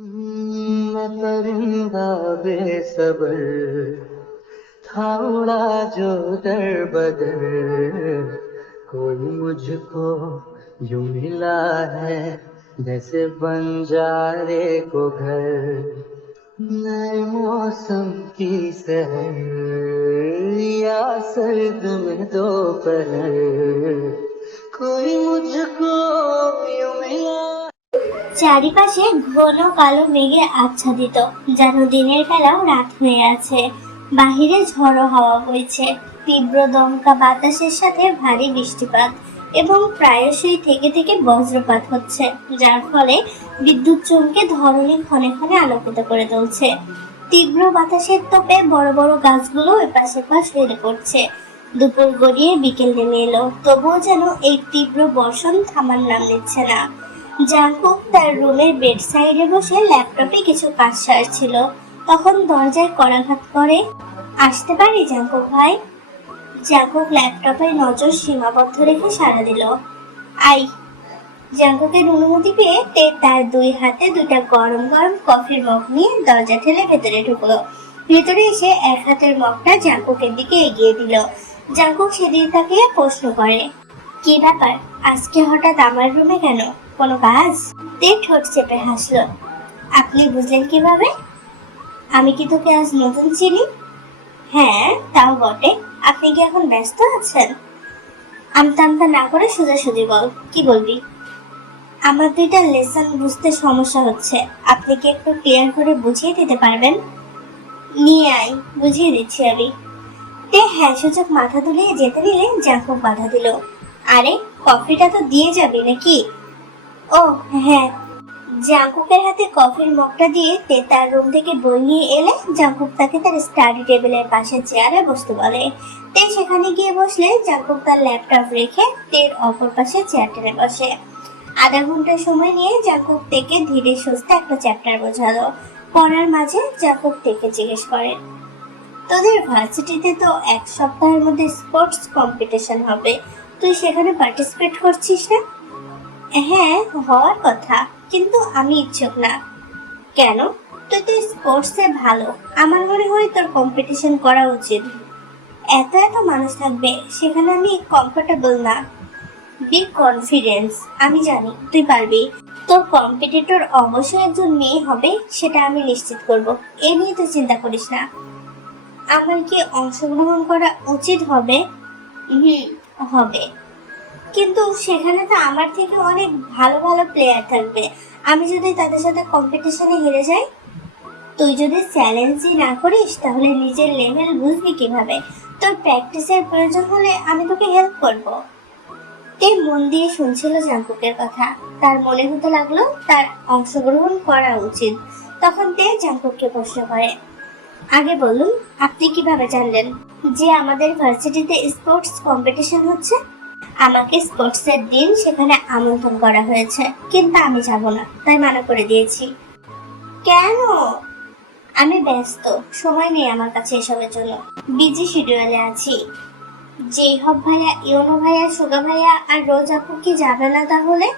मैं परिंदा बेसब्र था उड़ा जो दर बदर, कोई मुझको यूं मिला है जैसे बंजारे को घर। नए मौसम की सहर या सर्द में दोपहर, कोई मुझको यूं मिला। চারিপাশে ঘন কালো মেঘে আচ্ছাদিত, যেন দিনের বেলাও রাত হয়ে আছে। বাহিরে ঝড়ো হাওয়া বইছে, তীব্র দমকা বাতাসের সাথে ভারী বৃষ্টিপাত এবং প্রায়শই থেকে থেকে বজ্রপাত হচ্ছে, যার ফলে বিদ্যুৎ চমকে ধরণী ক্ষণে ক্ষণে আলোকিত করে তুলছে। তীব্র বাতাসের তোপে বড় বড় গাছগুলো এপাশ ওপাশ হেলে পড়ছে। দুপুর গড়িয়ে বিকেল নেমে এলো, তবুও যেন এই তীব্র বর্ষণ থামার নাম নিচ্ছে না। জাঙ্কুক তার রুমের বেড সাইডে বসে ল্যাপটপে কিছু কাজ সারছিল, তখন দরজায় কড়াঘাত করে। আসতে পারি জাঙ্কুক ভাই? জাঙ্কুক ল্যাপটপের নজর সীমাবদ্ধ রেখে সাড়া দিল। আই। জাঙ্কুকের অনুমতি পেয়ে তে তার দুই হাতে দুটা গরম গরম কফির মগ নিয়ে দরজা ঠেলে ভেতরে ঢুকলো। ভেতরে এসে এক হাতের মগটা জাঙ্কুকের দিকে এগিয়ে দিল। জাঙ্কুক সেদিকে তাকিয়ে প্রশ্ন করে, কি ব্যাপার, আজকে হঠাৎ আমার রুমে কেন? কোনো কাজ? তে ঠোঁট চেপে হাসলো। আপনি বুঝলেন কিভাবে? আমি কি তোকে আজ নতুন চিনি? হ্যাঁ, তাও বটে। আপনি কি এখন ব্যস্ত আছেন? আমতা আমতা না করে সোজাসুজি বল, কি বলবি? আমার দুইটা লেসন বুঝতে সমস্যা হচ্ছে, আপনি কি একটু ক্লিয়ার করে বুঝিয়ে দিতে পারবেন? নিয়ে আয়, বুঝিয়ে দিচ্ছি আমি। তে হ্যাঁ সূচক মাথা তুলিয়ে যেতে নিলে জাঙ্কুক বাধা দিল। আরে, কফিটা তো দিয়ে যাবি নাকি? ও হ্যাঁ। জাঙ্কুকের হাতে কফির মগটা দিয়ে তে তার রুম থেকে বই নিয়ে এলে জাঙ্কুক তাকে তার স্টাডি টেবিলের পাশে চেয়ারে বসতে বলে। তে সেখানে গিয়ে বসলে জাঙ্কুক তার ল্যাপটপ রেখে তের অপর পাশে চেয়ার টেনে বসে। আধা ঘন্টা সময় নিয়ে জাঙ্কুক তেকে ধীরে সুস্থে একটা চ্যাপ্টার বোঝালো। পড়ার মাঝে জাঙ্কুক তেকে জিজ্ঞেস করে, তোদের ভার্সিটিতে তো এক সপ্তাহের মধ্যে স্পোর্টস কম্পিটিশন হবে, তুই সেখানে পার্টিসিপেট করছিস না? হ্যাঁ, হওয়ার কথা, কিন্তু আমি ইচ্ছুক না। কেন? তুই তো স্পোর্টসে ভালো, আমার মনে হয় তোর কম্পিটিশন করা উচিত। এত এত মানুষ থাকবে, সেখানে আমি কমফোর্টেবল না। বি কনফিডেন্স, আমি জানি তুই পারবি। তোর কম্পিটিটর অবশ্যই একজন মেয়ে হবে, সেটা আমি নিশ্চিত করব। এ নিয়ে তুই চিন্তা করিস না। আমার কি অংশগ্রহণ করা উচিত হবে? হবে, কিন্তু সেখানে তো আমার থেকে অনেক ভালো ভালো প্লেয়ার থাকবে। আমি যদি তাদের সাথে কম্পিটিশনে হেরে যাই? তুই যদি চ্যালেঞ্জই না করিস তাহলে নিজের লেভেল বুঝবি কিভাবে? তোর প্র্যাকটিসের প্রয়োজন হলে আমি তোকে হেল্প করব। তে মন দিয়ে শুনছিল জাঙ্কুকের কথা। তার মনে হতে লাগলো তার অংশগ্রহণ করা উচিত। তখন তে জাঙ্কুককে প্রশ্ন করে, আগে বলুন, আপনি কিভাবে জানলেন যে আমাদের ভার্সিটিতে স্পোর্টস কম্পিটিশন হচ্ছে? আমাকে স্পোর্টসের দিন সেখানে আমন্ত্রণ করা হয়েছে, কিন্তু আমি যাব না, তাই মানা করে দিয়েছি। কেন? আমি ব্যস্ত, সময় নেই আমার কাছে এসবের জন্য, বিজি শিডিউলে আছি। যেই হব ভাইয়া, ইউনো ভাইয়া, সুগা ভাইয়া আর রোজ আপু কি যাবে না তাহলে?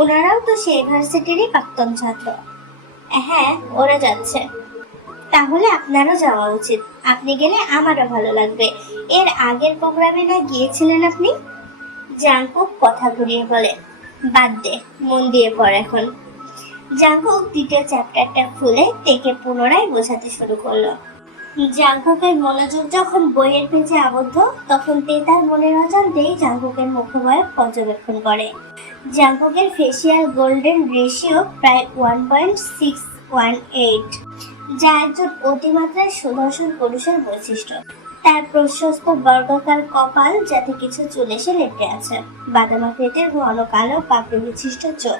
ওনারাও তো সেই ভার্সিটিরই প্রাক্তন ছাত্র। হ্যাঁ, ওরা যাচ্ছে। তাহলে আপনারও যাওয়া উচিত, আপনি গেলে আমারও ভালো লাগবে। এর আগের প্রোগ্রামে না গিয়েছিলেন আপনি? জাঙ্কুক কথা ঘুরিয়ে বলে, বাদ দে, মন দিয়ে পড় এখন। জাঙ্কুক দ্বিতীয় চ্যাপ্টারটা খুলে তেকে পুনরায় বোঝাতে শুরু করলো। জাঙ্কুকের মনোযোগ যখন বইয়ের পেজে আবদ্ধ, তখন তে তার মনের অজান্তেই জাঙ্কুকের মুখবয়ব পর্যবেক্ষণ করে। জাঙ্কুকের ফেসিয়াল গোল্ডেন রেশিও প্রায় 1.618, যা একজন অতিমাত্রায় সুদর্শন পুরুষের বৈশিষ্ট্য। তার প্রশস্ত বর্গাকার কপাল, যাতে কিছু চুল এসে লেপটে আছে, বাদামাকৃতির ঘন কালো পাপড়ি বিশিষ্ট চোখ,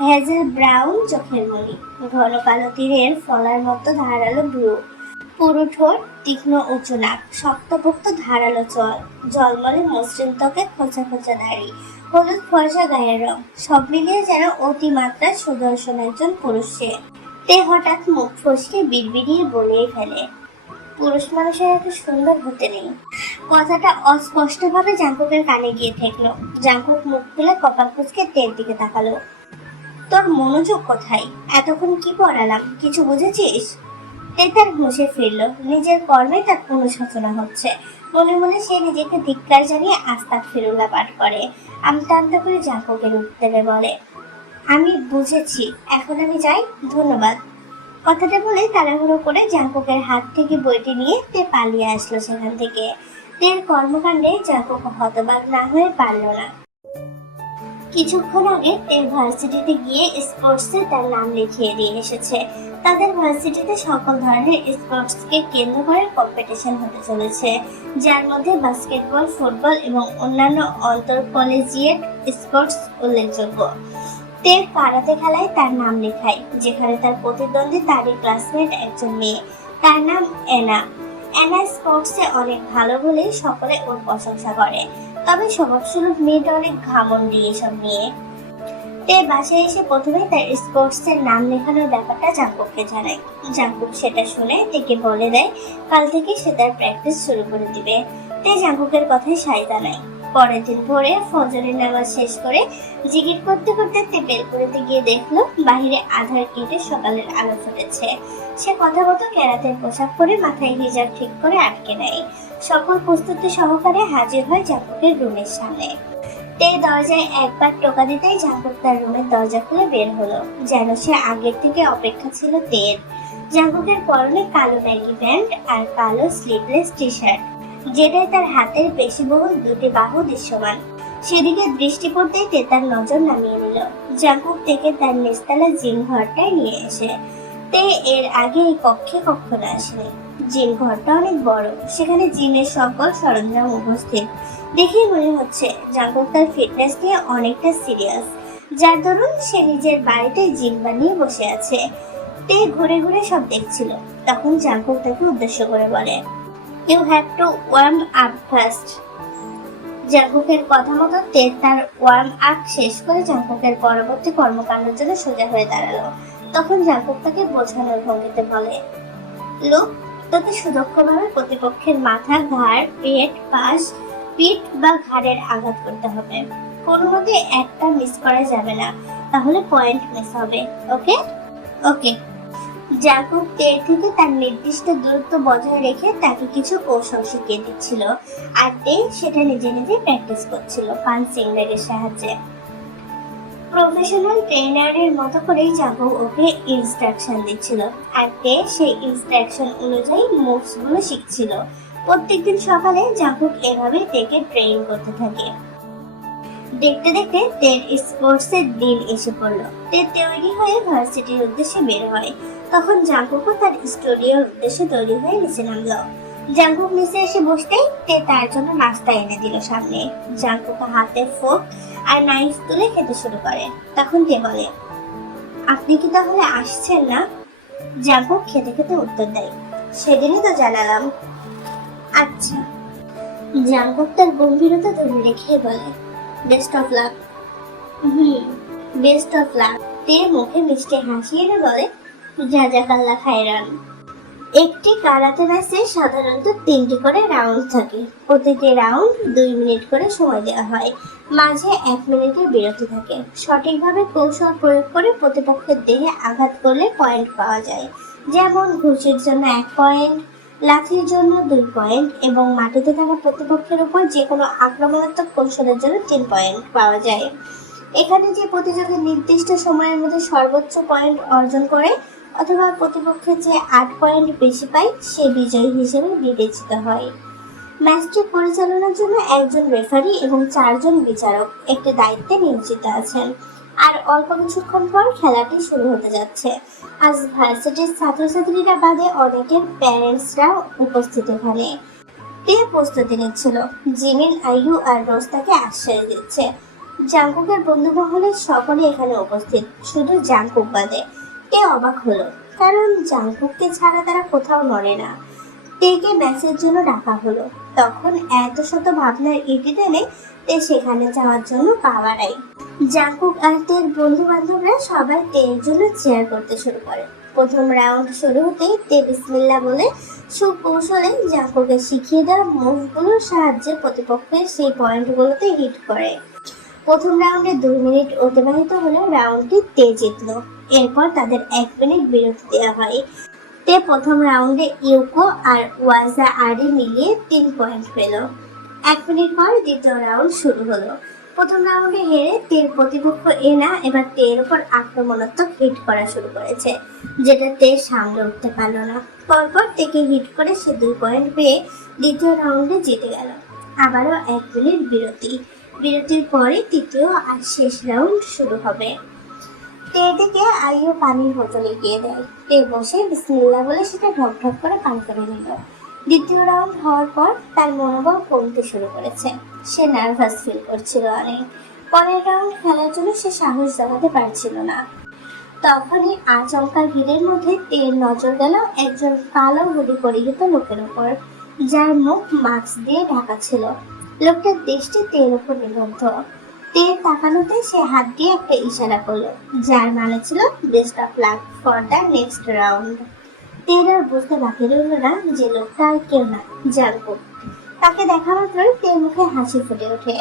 হেজেল ব্রাউন চোখের মণি, ঘন কালো তীরের ফলার মতো ধারালো ভ্রু, পুরু ঠোঁট, তীক্ষ্ণ উঁচু নাক, শক্তপোক্ত ধারালো চল, ঝলমলে মসৃণ ত্বকে খোঁচা খোঁচা দাড়ি, হলুদ ফর্সা গায়ের রং, সব মিলিয়ে যেন অতিমাত্রা সুদর্শন একজন পুরুষ সে। তে হঠাৎ মুখ ফসকে বিড়বিড়িয়ে বলেই ফেলে, পুরুষ মানুষের এত সুন্দর হতে নেই। কথাটা অস্পষ্টভাবে জাঙ্কুকের কানে গিয়ে ঠেকলো। জাঙ্কুক মুখ খুলে কপাল কুঁচকে তের দিকে তাকালো। তোর মনোযোগ কোথায়? এতক্ষণ কি পড়ালাম, কিছু বুঝেছিস? তে তার হুঁশে ফিরল। নিজের কর্মে তার অনুশোচনা হচ্ছে। মনে মনে সে নিজেকে ধিক্কার জানিয়ে আস্তাগফিরুল্লাহ পাঠ করে। আমতা আমতা করে জাঙ্কুকের উত্তরে বলে, আমি বুঝেছি, এখন আমি যাই, ধন্যবাদ। কথাটা বলে তাড়াহুড়ো করে জাঙ্কুকের হাত থেকে বইটি নিয়ে তে পালিয়ে আসলো সেখান থেকে। তের কর্মকাণ্ডে জাঙ্কুক হতবাক না হয়ে পারল না। কিছুক্ষণ আগে তে ভার্সিটিতে গিয়ে স্পোর্টসে তার নাম লিখিয়ে দিয়ে এসেছে। তাদের ভার্সিটিতে সকল ধরনের স্পোর্টসকে কেন্দ্র করে কম্পিটিশন হতে চলেছে, যার মধ্যে বাস্কেটবল, ফুটবল এবং অন্যান্য আন্তঃ কলেজিয়েট স্পোর্টস উল্লেখযোগ্য। তে কারাতে খেলায় তার নাম লেখায়, যেখানে তার প্রতিদ্বন্দ্বী তারই ক্লাসমেট একজন মেয়ে। তার নাম অ্যানা। অ্যানা স্পোর্টসে অনেক ভালো বলে সকলে ওর প্রশংসা করে, তবে স্বভাবস্বরূপ মেয়েটা অনেক ঘামন্ডি এসব নিয়ে। তে বাসায় এসে প্রথমে তার স্পোর্টসের নাম লেখানোর ব্যাপারটা জাঙ্কুককে জানায়। জাঙ্কুক সেটা শুনে তেকে বলে দেয় কাল থেকে সে তার প্র্যাকটিস শুরু করে দিবে। তে জাঙ্কুকের কথায় সায় জানায়। পরের দিন ভোরে ফজরের নামাজ শেষ করে জিকির করতে করতে তে বেলকুনিতে গিয়ে দেখলো বাহিরে আধার কেটে সকালের আলো ফুটেছে। সে কথা মতো কেরাতের পোশাক পরে মাথায় হিজাব ঠিক করে আটকে নেয়। সকল প্রস্তুতি সহকারে হাজির হয় জাঙ্কুকের রুমের সামনে। তে দরজায় একবার টোকা দিতেই জাঙ্কুক তার রুমের দরজা খুলে বের হলো, যেন সে আগের থেকে অপেক্ষা ছিল তের। জাঙ্কুকের পরনে কালো ব্যাগি প্যান্ট আর কালো স্লিভলেস টি শার্ট, যেটাই তার হাতের পেশিবহুল দুটি বাহু দৃশ্যমান। সেদিকে দৃষ্টি পড়তেই তে তার নজর নামিয়ে নিল। জাঙ্কুক থেকে তার নিচতলা জিম ঘরটায় নিয়ে এসে। তে এর আগে এই কক্ষে কখনো আসেনি। জিম ঘরটা অনেক বড়, সেখানে জিমের সকল সরঞ্জাম উপস্থিত। দেখেই মনে হচ্ছে জাঙ্কুক তার ফিটনেস নিয়ে অনেকটা সিরিয়াস, যার দরুন সে নিজের বাড়িতে জিম বানিয়ে বসে আছে। তে ঘুরে ঘুরে সব দেখছিল। তখন জাঙ্কুক তাকে উদ্দেশ্য করে বলে, you have to warm up first. জাঙ্কুকের কথা মতো তে তার ওয়ার্ম আপ শেষ করে জাঙ্কুকের পরবর্তী কর্মকাণ্ডের জন্য সোজা হয়ে দাঁড়ালো। তখন জাঙ্কুক তাকে বোঝানোর ভঙ্গিতে বলে, লোক, তোকে সুদক্ষভাবে প্রতিপক্ষের মাথা, ঘাড়, পেট, পাশ, পিঠ বা ঘাড়ের আঘাত করতে হবে। কোনো মতে একটা মিস করা যাবে না, তাহলে পয়েন্ট মিস হবে। ওকে ওকে। জাঙ্কুক টের থেকে তার নির্দিষ্ট দূরত্ব বজায় রেখে তাকে কিছু কৌশল শিখিয়ে দিচ্ছিল, আর তে সেটা নিজে নিজে প্র্যাকটিস করছিল পাঞ্চিং ব্যাগের সাহায্যে। প্রফেশনাল ট্রেনারের মতো করেই জাঙ্কুক ওকে ইনস্ট্রাকশন দিচ্ছিল, আর তে সেই ইনস্ট্রাকশন অনুযায়ী মুভস গুলো শিখছিল। প্রত্যেকদিন সকালে জাঙ্কুক এভাবে তেকে ট্রেন করতে থাকে। দেখতে দেখতে তের স্পোর্টসের দিন এসে পড়লো। তে তৈরি হয়ে ভার্সিটির উদ্দেশ্যে বের হয়। তখন জাঙ্কুকও তার স্টুডিওর উদ্দেশ্যে তৈরি হয়ে নিচে নামলো। জাঙ্কুক নিচে এসে বসতেই তে তার জন্য নাস্তা এনে দিল সামনে। জাঙ্কুক হাতে ফোক আর নাইফ তুলে খেতে শুরু করে। তখন তে বলে, আপনি কি তাহলে আসছেন না? জাঙ্কুক খেতে খেতে উত্তর দেয়, সেদিনই তো জানালাম। আচ্ছা। জাঙ্কুক তার গম্ভীরতা ধরে রেখে বলে, best of luck. Best of luck. তে মুখে মিষ্টি হাসি এনে বলে, জাযাকাল্লাহ খায়রান। একটি কারাতে ম্যাচে সাধারণত 3টি করে রাউন্ড থাকে। প্রতিটি রাউন্ড 2 মিনিট করে সময় দেওয়া হয়, মাঝে 1 মিনিটের বিরতি থাকে। সঠিকভাবে কৌশল প্রয়োগ করে প্রতিপক্ষের দেহে আঘাত করলে পয়েন্ট পাওয়া যায়, যেমন ঘুষির জন্য 1 পয়েন্ট, লাঠির জন্য 2 পয়েন্ট এবং মাটিতে থাকা প্রতিপক্ষের উপর যে কোনো আক্রমণাত্মক কৌশলের জন্য 3 পয়েন্ট পাওয়া যায়। এখানে যে প্রতিযোগী নির্দিষ্ট সময়ের মধ্যে সর্বোচ্চ পয়েন্ট অর্জন করে অথবা প্রতিপক্ষের যে 8 পয়েন্ট বেশি পায় সে বিজয়ী হিসেবে বিবেচিত হয়। ম্যাচটি পরিচালনার জন্য একজন রেফারি এবং 4 জন বিচারক একটি দায়িত্বে নিয়োজিত আছেন। আর অল্প কিছুক্ষণ পর খেলাটি শুরু হতে যাচ্ছে। আজ ভার্সিটির ছাত্রছাত্রীরা বাদে অনেকের প্যারেন্টসরা উপস্থিত এখানে। তে প্রস্তুতি নিচ্ছিল। জিমিন, আইয়ু আর রোজ তাকে আশ্বাস দিচ্ছে। জাঙ্কুকের বন্ধু মহলের সকলে এখানে উপস্থিত, শুধু জাঙ্কুক বাদে। তে অবাক হলো, কারণ জাঙ্কুককে ছাড়া তারা কোথাও নড়ে না। তেকে ম্যাচের জন্য ডাকা হলো। তখন এত শত ভাবনার ইতি টেনে তে সেখানে যাওয়ার জন্য পাওয়া নাই। জাঙ্কুক আর তের বন্ধু বান্ধবরা সবাই তের জন্য চেয়ার করতে শুরু করে। প্রথম রাউন্ড শুরু হতেই তে বিসমিল্লাহ বলে সুকৌশলে জাঙ্কুকে শিখিয়ে দেওয়া মুভগুলোর সাহায্যে প্রতিপক্ষের সেই পয়েন্টগুলোতে হিট করে। প্রথম রাউন্ডে 2 মিনিট অতিবাহিত হলে রাউন্ডটি তে জিতলো। এরপর তাদের 1 মিনিট বিরতি দেওয়া হয়। তে প্রথম রাউন্ডে ইউকো আর ওয়াজা আরি মিলিয়ে 3 পয়েন্ট পেল। 1 মিনিট পর দ্বিতীয় রাউন্ড শুরু হলো। প্রথম রাউন্ডে হেরে তের প্রতিপক্ষ এনা এবার তের উপর আক্রমণাত্মক হিট করা শুরু করেছে, যেটা তে সামলে উঠতে পারল না। পরপর তেকে হিট করে সে 2 পয়েন্ট পেয়ে দ্বিতীয় রাউন্ডে জিতে গেল। আবারও 1 মিনিট বিরতি। বিরতির পরে তৃতীয় আর শেষ রাউন্ড শুরু হবে। তে দিকে আইও পানির বোতল এগিয়ে দেয়। তে বসে বিসমিল্লাহ বলে সেটা ঢক ঢক করে পান করে নিল। দ্বিতীয় রাউন্ড হওয়ার পর তার মনোবল কমতে শুরু করেছে। সে নার্ভাস ফিল করছিল অনেক। পরের রাউন্ড খেলার জন্য সে সাহস জমাতে পারছিল না। তখনই আচমকার ভিড়ের মধ্যে তের নজর গেল একজন কালো হুডি পরিহিত লোকের উপর, যার মুখ মাস্ক দিয়ে ঢাকা ছিল। লোকটার দৃষ্টি তের উপর নিবদ্ধ। তের তাকানোতে সে হাত দিয়ে একটা ইশারা করলো, যার মানে ছিল best of luck for the next round. তের আর বুঝতে বাকি রইল না যে লোকটা আর কেউ না, জাঙ্কুক। তাকে দেখা মাত্রই তের মুখে হাসি ফুটে ওঠে,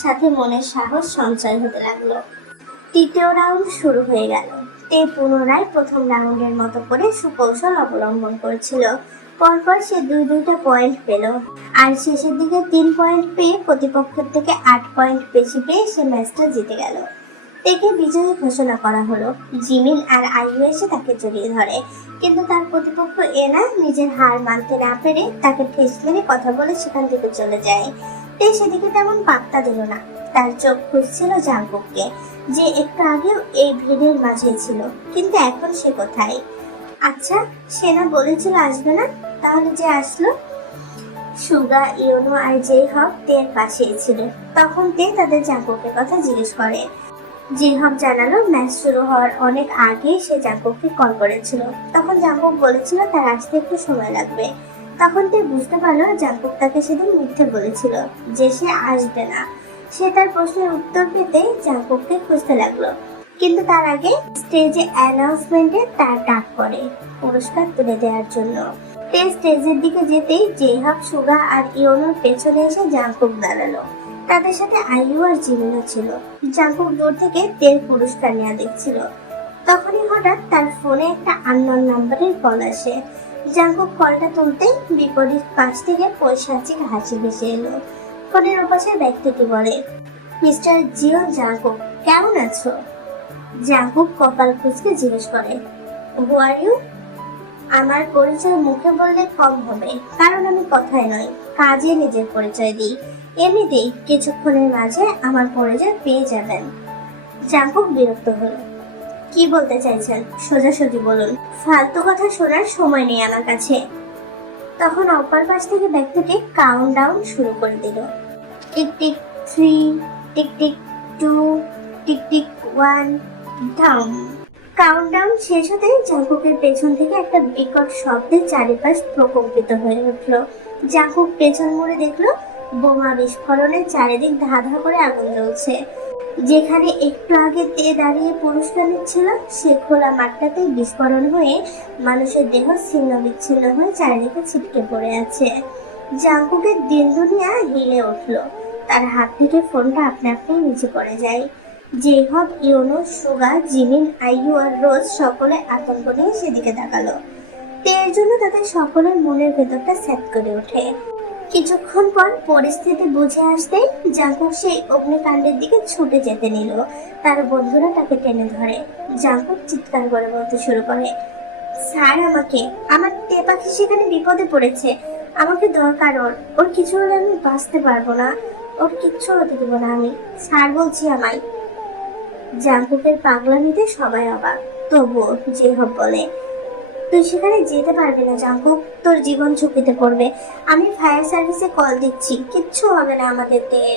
সাথে মনের সাহস সঞ্চয় হতে লাগলো। তৃতীয় রাউন্ড শুরু হয়ে গেল। তে পুনরায় প্রথম রাউন্ডের মতো করে সুকৌশল অবলম্বন করছিল। পরপর সে 2-2টা পয়েন্ট পেল, আর শেষের দিকে 3 পয়েন্ট পেয়ে প্রতিপক্ষের থেকে 8 পয়েন্ট বেশি পেয়ে সে ম্যাচটা জিতে গেল। তেকে বিজয়ী ঘোষণা করা হলো। জিমিন আর আইয়ু এসে তাকে জড়িয়ে ধরে, কিন্তু তার প্রতিপক্ষ এনা নিজের হার মানতে না পেরে তাকে ঠেস মেরে কথা বলে সেখান থেকে চলে যায়। তে সেদিকে তেমন পাত্তা দিল না। তার চোখ খুঁজছিল জাঙ্কুককে, যে একটু আগেও এই ভিড়ের মাঝে ছিল, কিন্তু এখন সে কোথায়? আচ্ছা, সেনা বলেছিল আসবে না, তাহলে যে আসলো? সুগা, ইয়োনো আর জে হক তের পাশেই ছিল। তখন তে তাদের জাঙ্কুকের কথা জিজ্ঞেস করে। জে হক জানালো ম্যাচ শুরু হওয়ার অনেক আগে সে জাঙ্কুককে কল করেছিল। তখন জাঙ্কুক বলেছিল তার আসতে একটু সময় লাগবে। তখন তে বুঝতে পারলো জাঙ্কুক তাকে সেদিন মিথ্যে বলেছিল যে সে আসবে না। সে তার প্রশ্নের উত্তর পেতে জাঙ্কুককে খুঁজতে লাগলো, কিন্তু তার আগে স্টেজে অ্যানাউন্সমেন্টে তার ডাক পড়ে পুরস্কার তুলে দেওয়ার জন্য। তে স্টেজের দিকে যেতেই জে হক, সুগা আর ইয়োনোর পেছনে এসে জাঙ্কুক দাঁড়ালো। তাদের সাথে আইয়ু আর জিমিনও ছিল। জাঙ্কুক দূর থেকে তের পুরস্কার নেওয়া দেখছিল। তখনই হঠাৎ তার ফোনে একটা আননোন নাম্বারের কল আসে। জাঙ্কুক কলটা তুলতেই বিপরীত পাশ থেকে পৈশাচিক হাসি ভেসে এলো। ফোনের ওপাশে ব্যক্তিটি বলে, মিস্টার জিও জাঙ্কুক, কেমন আছো? জাঙ্কুক কপাল খুঁজকে জিজ্ঞেস করে, হু আর ইউ? আমার পরিচয় মুখে বললে কম হবে, কারণ আমি কথায় নয় কাজে নিজের পরিচয় দিই। এমনিতেই কিছুক্ষণের মাঝে আমার পরিচয় পেয়ে যাবেন। জাঙ্কুক বিরক্ত হলো। কি বলতে চাইছেন সোজাসুজি বলুন, ফালতু কথা শোনার সময় নেই আমার কাছে। তখন অপর পাশ থেকে ব্যক্তিটি কাউন্ট ডাউন শুরু করে দিল। Tick tick 3, tick tick 2, tick tick 1, down. Countdown শেষ হতেই জাঙ্কুকের পেছন থেকে একটা বিকট শব্দে চারিপাশ প্রকম্পিত হয়ে উঠল। জাঙ্কুক পেছন মুড়ে দেখলো বোমা বিস্ফোরণে চারিদিক ধা ধা করে আগুন জ্বলছে। যেখানে একটু আগে তে দাঁড়িয়ে পুরস্কার নিচ্ছিল, সে খোলা মাঠটাতেই বিস্ফোরণ হয়ে মানুষের দেহ ছিন্ন বিচ্ছিন্ন হয়ে চারিদিকে ছিটকে পড়ে আছে। জাঙ্কুকের দিন দুনিয়া হিলে উঠলো। তার হাত থেকে ফোনটা আপনা আপনি নিচে পড়ে যায়। জে হক, ইয়োনো, সুগা, জিমিন, আইয়ু আর রোজ সকলে আতঙ্ক নিয়ে সেদিকে তাকালো। তের জন্য তাদের সকলের মনের ভেতরটা স্যাঁত করে ওঠে। কিছুক্ষণ পর পরিস্থিতি বুঝে আসতেই জাঙ্কুক সেই অগ্নিকাণ্ডের দিকে ছুটে যেতে নিল। তার বন্ধুরা তাকে টেনে ধরে। জাঙ্কুক চিৎকার করে বলতে শুরু করে, স্যার, আমার তে পাখি সেখানে বিপদে পড়েছে, আমাকে দরকার ওর কিছু হলে আমি বাঁচতে পারবো না, ওর কিচ্ছু হতে দেবো না আমি, স্যার বলছি আমায়। জাঙ্কুকের পাগলামিতে সবাই অবাক, তবুও যে হোক বলে, তুই সেখানে যেতে পারবি না জাঙ্কুক, তোর জীবন ঝুঁকিতে পড়বে। আমি ফায়ার সার্ভিসে কল দিচ্ছি, কিচ্ছু হবে না আমাদের।